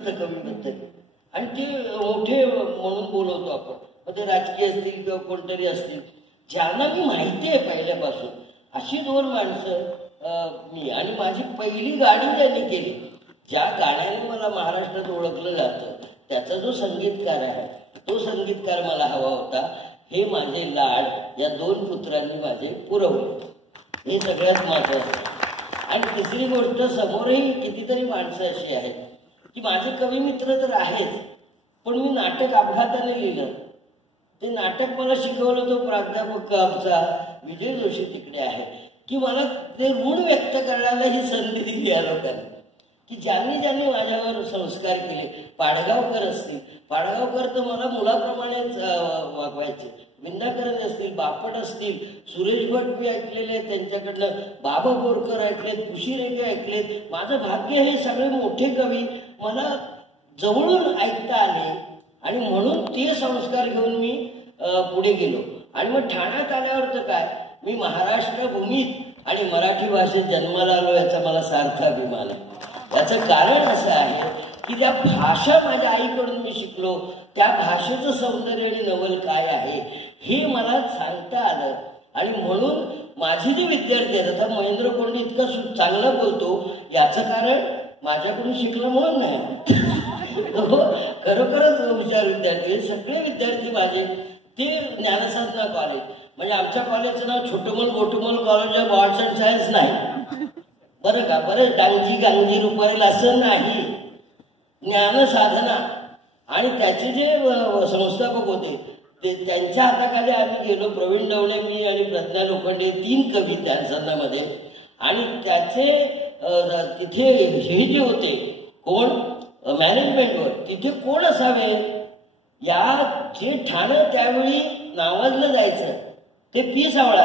कवीबद्दल, आणि ते मोठे म्हणून बोलवतो आपण, मग ते राजकीय असतील किंवा कोणतरी असतील, ज्यांना मी माहिती आहे पहिल्यापासून. अशी दोन माणसं मी, आणि माझी पहिली गाडी त्यांनी केली. ज्या गाण्याने मला महाराष्ट्रात ओळखलं जातं त्याचा जो संगीतकार आहे तो संगीतकार मला हवा होता. हे माझे लाड या दोन पुत्रांनी माझे पुरवले, हे सगळ्यात महत्वाचं. आणि तिसरी गोष्ट, समोरही कितीतरी माणसं अशी आहेत की माझे कवी मित्र तर आहेच, पण मी नाटक अपघाताने लिहिलं. ते नाटक मला शिकवलं तो प्राध्यापक आमचा विजय जोशी तिकडे आहे, की मला ते ऋण व्यक्त करायला ही संधी दिली या लोकांनी, की ज्यांनी ज्यांनी माझ्यावर संस्कार केले. पाडगावकर असतील, पाडगावकर तर मला मुलाप्रमाणेच वागवायचे. विंदाकरंज असतील, बापट असतील, सुरेश भट मी ऐकलेले त्यांच्याकडनं, बाबा बोरकर ऐकलेत, पुशीरेगे ऐकलेत. माझं भाग्य हे सगळे मोठे कवी मला जवळून ऐकता आले, आणि म्हणून ते संस्कार घेऊन मी पुढे गेलो. आणि मग ठाण्यात आल्यावर तर काय, मी महाराष्ट्र भूमीत आणि मराठी भाषेत जन्माला आलो याचा मला सार्थ अभिमान आहे. याचं कारण असं आहे की त्या भाषा माझ्या आईकडून मी शिकलो. त्या भाषेचं सौंदर्य आणि नवल काय आहे हे मला सांगता आलं. आणि म्हणून माझे जे विद्यार्थी आहेत, आता महेंद्र कोंडी इतका चांगला बोलतो याचं कारण माझ्याकडून शिकलं म्हणून नाही. खरोखरच हुशार विद्यार्थी सगळे विद्यार्थी माझे ते ज्ञानसाधना कॉलेज, म्हणजे आमच्या कॉलेजचं नाव छोटमोल मोठमोल college of arts and science नाही बरं का. बरं डांगजी गांगजी रुपारेल असं नाही, ज्ञानसाधना. आणि त्याचे जे संस्थापक होते ते त्यांच्या हाताखाली आम्ही गेलो. प्रवीण डवणे, मी आणि प्रज्ञा लोखंडे, 3 कवी ज्ञानसाधनामध्ये. आणि त्याचे तिथे हे जे होते कोण मॅनेजमेंटवर, तिथे कोण असावे, या जे ठाणं त्यावेळी नावाजलं जायचं ते पी सावळा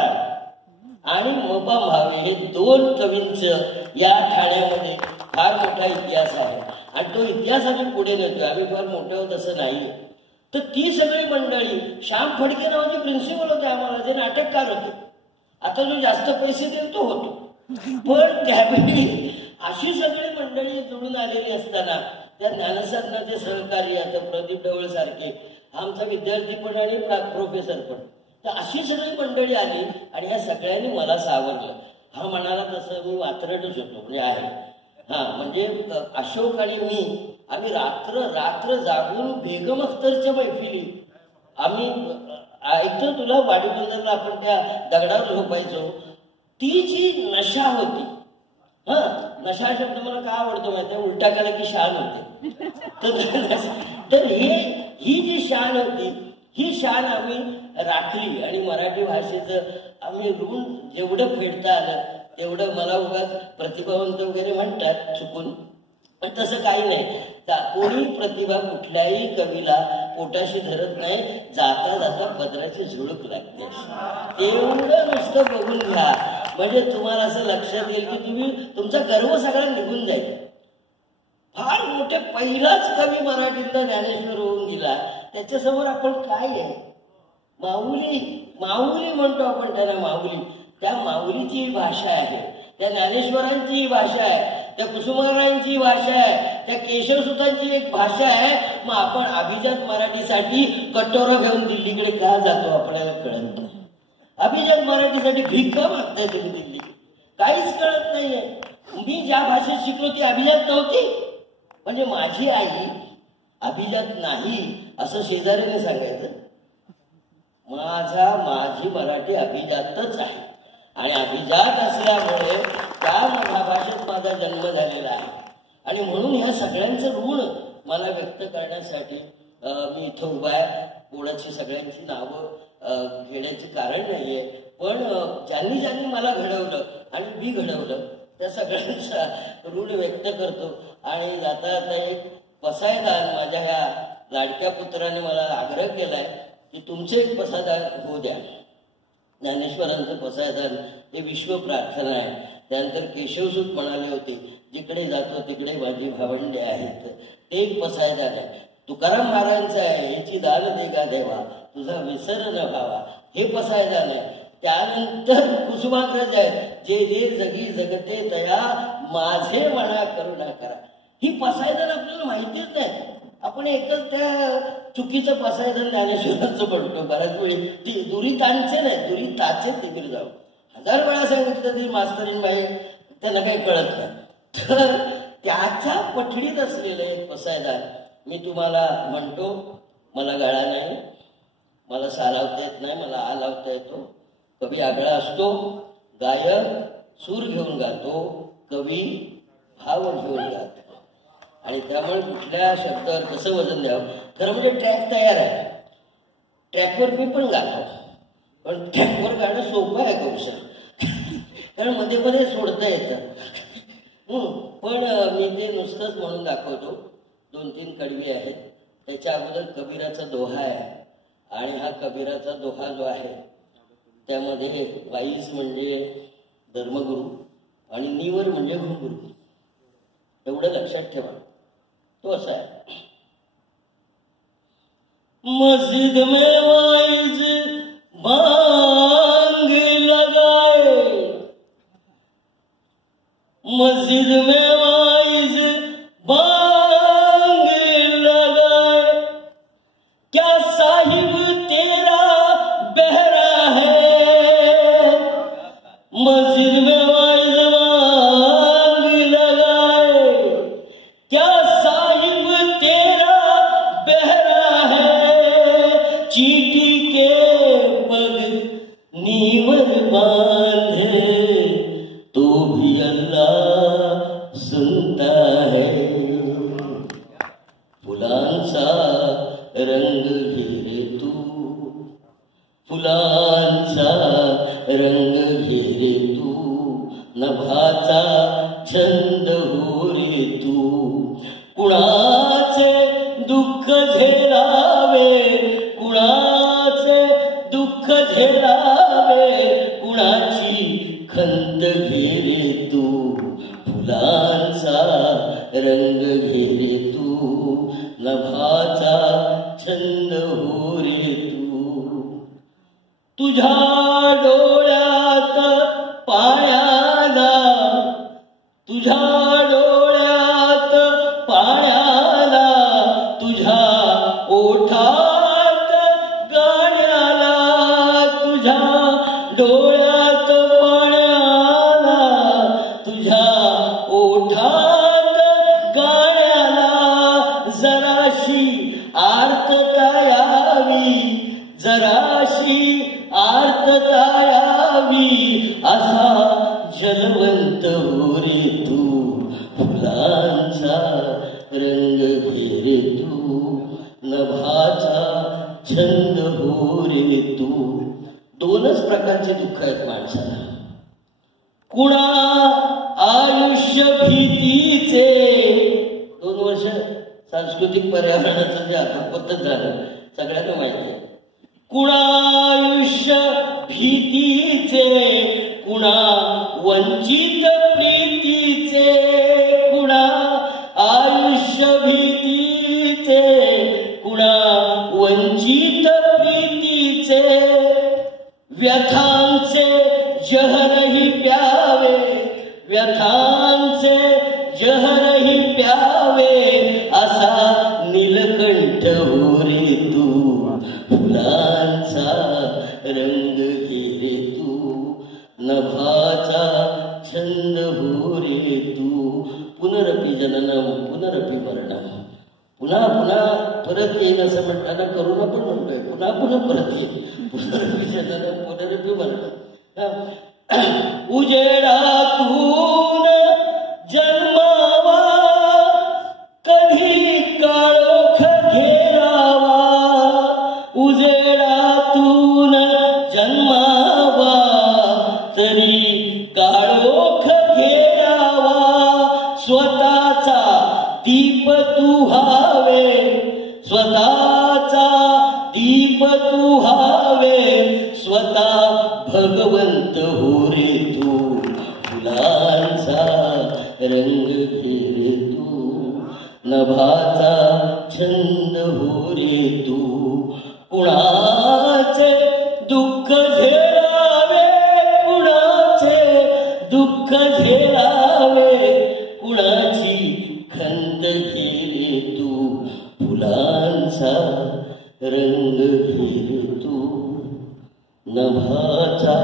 आणि मोपा भावे, हे 2 कवींचं या ठाण्यामध्ये फार मोठा इतिहास आहे. आणि तो इतिहास आम्ही पुढे नेतोय, आम्ही फार मोठे होत असं नाही. तर ती सगळी मंडळी, श्याम फडके नावाचे प्रिन्सिपल होते आम्हाला, जे नाटककार होते. आता जो जास्त पैसे देईल तो होतो, पण त्यावेळी अशी सगळी मंडळी जुळून आलेली असताना त्या ज्ञानसाधनाचे सहकारी, आता प्रदीप ढवळ सारखे आमचा विद्यार्थी पण आणि प्रोफेसर पण, तर अशी सगळी मंडळी आली आणि ह्या सगळ्यांनी मला सावरलं. हा म्हणाला तसं मी वात्रटच होतो, म्हणजे आहे म्हणजे अशोक आणि मी आम्ही रात्र रात्र जागून बेगम अख्तरच्या मैफिली आम्ही ऐकतो. तुला वाडीबंदरला आपण त्या दगडावर झोपायचो, ती जी नशा होती. नशा शब्द मला का आवडतो माहिती आहे, उलटा केला की शान होते. तर ही जी शान होती, ही शान आम्ही राखली. आणि मराठी भाषेचं आम्ही ऋण जेवढं फेडता आलं तेवढं, मला उगाच प्रतिभावंत वगैरे म्हणतात चुकून, पण तसं काही नाही. कोणी प्रतिभा कुठल्याही कवीला पोटाशी धरत नाही, जाता जाता पदराची झुळूक लागते. तेवढं नुसतं बघून घ्या, म्हणजे तुम्हाला असं लक्षात येईल की तुम्ही तुमचा गर्व सगळा निघून जाईल. फार मोठे पहिलाच कवी मराठीतला ज्ञानेश्वर होऊन गेला, त्याच्यासमोर आपण काय आहे. माऊली माऊली म्हणतो आपण त्यांना, माऊली. त्या माऊलीची भाषा आहे, त्या ज्ञानेश्वरांची भाषा आहे, त्या कुसुमाग्रजांची भाषा आहे, त्या केशवसुतांची एक भाषा आहे. मग आपण अभिजात मराठीसाठी कटोरा घेऊन दिल्लीकडे का जातो आपल्याला कळत नाही. अभिजात मराठीसाठी भीक का मागताय तुम्ही दिल्ली, काहीच कळत नाहीये. मी ज्या भाषेत शिकलो ती अभिजात नव्हती, म्हणजे माझी आई अभिजात नाही असं शेजाऱ्याने सांगायचं. माझी मराठी अभिजातच आहे, आणि अभिजात असल्यामुळे त्या भाषेत माझा जन्म झालेला आहे. आणि म्हणून ह्या सगळ्यांचं ऋण मला व्यक्त करण्यासाठी मी इथं उभा आहे. कोणाची सगळ्यांची नावं घेण्याचे कारण नाहीये, पण ज्यांनी ज्यांनी मला घडवलं आणि मी घडवलं त्या सगळ्यांचा ऋण व्यक्त करतो. आणि जाता जाता एक पसायदान माझ्या ह्या लाडक्या पुत्राने मला आग्रह केलाय की तुमचं एक पसायदान होऊ द्या. ज्ञानेश्वरांचं पसायदान हे विश्व प्रार्थना आहे. त्यानंतर केशवसूत म्हणाले होते, जिकडे जातो तिकडे माझी भावंडे आहेत, ते एक पसायदान आहे. तुकाराम महाराजांचं आहे, याची दान दे गा देवा, तुझा विसर न व्हावा, हे पसायदान आहे. त्यानंतर कुसुमाग्रज आहेत, जे जे जगी जगते तया माझे म्हणा करुणा करा. ही पसायदान आपल्याला माहितीच आपण एकच त्या चुकीचं पसायदान ज्ञानेश्वरांचं म्हणतो बऱ्याच वेळी. ती दुरितांचे नाही, दुरिताचे तिकीट जाऊ 1000 वेळा सांगितलं तरी मास्तरीन बाई त्यांना काही कळत नाही. तर त्याच्या पठडीत असलेलं एक पसायदान मी तुम्हाला म्हणतो. मला गळा नाही, मला सा लावता येत नाही, मला आ लावता येतो. कवी आगळा असतो, गायक सूर घेऊन गातो, कवी भाव घेऊन गातो. आणि त्यामुळे कुठल्या शब्दावर कसं वजन द्यावं खरं म्हणजे ट्रॅक तयार आहे. ट्रॅकवर मी पण गातो, पण ट्रॅकवर गाणं सोपं आहे कौशल, कारण मध्ये मध्ये सोडता येतं. पण मी ते नुसतंच म्हणून दाखवतो. 2-3 कडवी आहेत. त्याच्या अगोदर कबीराचा दोहा आहे. आणि हा कबीराचा दोहा जो आहे त्यामध्ये वाईस म्हणजे धर्मगुरू आणि निवर म्हणजे गुरुगुरू, एवढं लक्षात ठेवा. तो असा आहे. मस्जिद में वाइज बांग लगाए, मस्जिद में वाइज बांग लगाए, क्या साहिब तेरा बहरा है, मस्जिद में वाइज बांग लगाए, क्या साहिब तेरा बहरा है, चीटी के पग नीवर बांधे तो भी अल्लाह सुनता है, फुलांचा रंग घेरे तू, फुलांचा रंग घेरे तू, नभाचा छंद हो रे तू, कुणाचे दुःख झेलावे, कुणाचे दुःख झेलावे, कुणाची खंत घेरे तू, फुलांचा रंग घेरे तू, नभाचा छंद हो रे तू, तुझ्या डोळ्यात पाण्याला, तुझ्या डोळ्यात पाण्याला, तुझ्या ओठात गाण्याला, तुझ्या डोळ्यात पाण्याला, तुझ्या ओठात गाण्याला, जराशी आर्तता यावी, जराशी आर्तता यावी, असा जलवंत हो रे तू, फुलांचा रंग घेरे तू, नभाचा छंद हो रे तू. 2च प्रकारचे दुःख आहेत माणसाला. कुणा आयुष्य भीतीचे, 2 वर्ष सांस्कृतिक पर्यावरणाचं जे अधपतन झालं सगळ्यांना माहिती आहे. कुणा आयुष्य भीतीचे, कुणा वंचित प्रीतीचे, कुणा आयुष्य भीतीचे, कुणा वंचित प्रीतीचे, व्यथांचे जहरही प्यावे, व्यथांचे जहरही प्यावे, असा नीलकंठ हो रे तू, फुलांचा रंग घेरे तू, नभाचा छंद हो रे तू. पुनरपि जननम पुनरपि मरणम, पुन्हा पुन्हा परत येईल असं म्हणताना करुणा पण म्हणतोय, पुन्हा पुन्हा परत येईल, पुनरपि जननम पुनरपि मरणम. उजेडातून जन्मावा, कधी काळोख घेरावा, उजेडातून जन्मावा, तरी काळोख घेरावा, स्वतःचा दीप तू व्हावे, स्वतःचा दीप तू व्हावे, स्वतः भगवंत हो रे तू, फुलांचा रंग घेरे तू, नभाचा छंद हो रे तू, कुणाचे दुःख झेलावे, कुणाचे दुःख झेलावे, कुणाची खंत घेरे तू, फुलांचा रंग फिरतो, नभाचा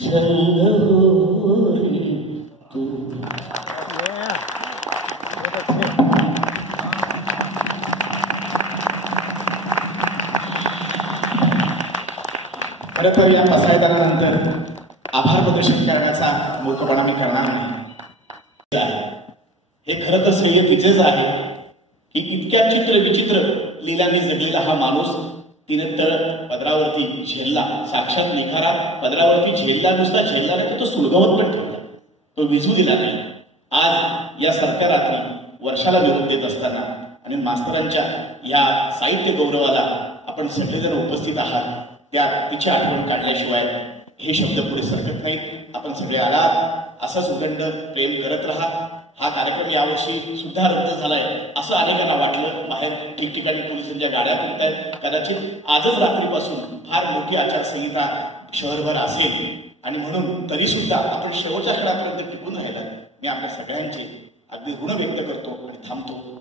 छंद हो रे तू. खरं तर या पसायदानानंतर आभार प्रदर्शन करण्याचा मूर्खपणा मी करणार नाही. हे खरं तर श्रेय तिचेच आहे की इतक्या चित्र विचित्र लीलांनी जगलेला हा माणूस तिने तळ पदरावरती झेलला, साक्षात निखारा पदरावरती झेलला, नुसता झेलला नाही तर तो सुलगवत पण ठेवला, तो विझू दिला नाही. आज या सरकारातली वर्षाला निरोप देत असताना आणि मास्तरांच्या या साहित्य गौरवाला आपण सगळेजण उपस्थित आहात, त्यात तिची आठवण काढल्याशिवाय हे शब्द पुढे सरकत नाहीत. आपण सगळे आलात, असंच उदंड प्रेम करत राहा. हा कार्यक्रम यावर्षी सुद्धा रद्द झालाय असं अनेकांना वाटलं. बाहेर ठिकठिकाणी पोलिसांच्या गाड्या फिरतायत. कदाचित आजच रात्रीपासून फार मोठी आचारसंहिता शहरभर असेल आणि म्हणून तरी सुद्धा आपण शेवटच्या क्षणापर्यंत टिकून राहिला. मी आपल्या सगळ्यांचे अगदी ऋण व्यक्त करतो आणि थांबतो.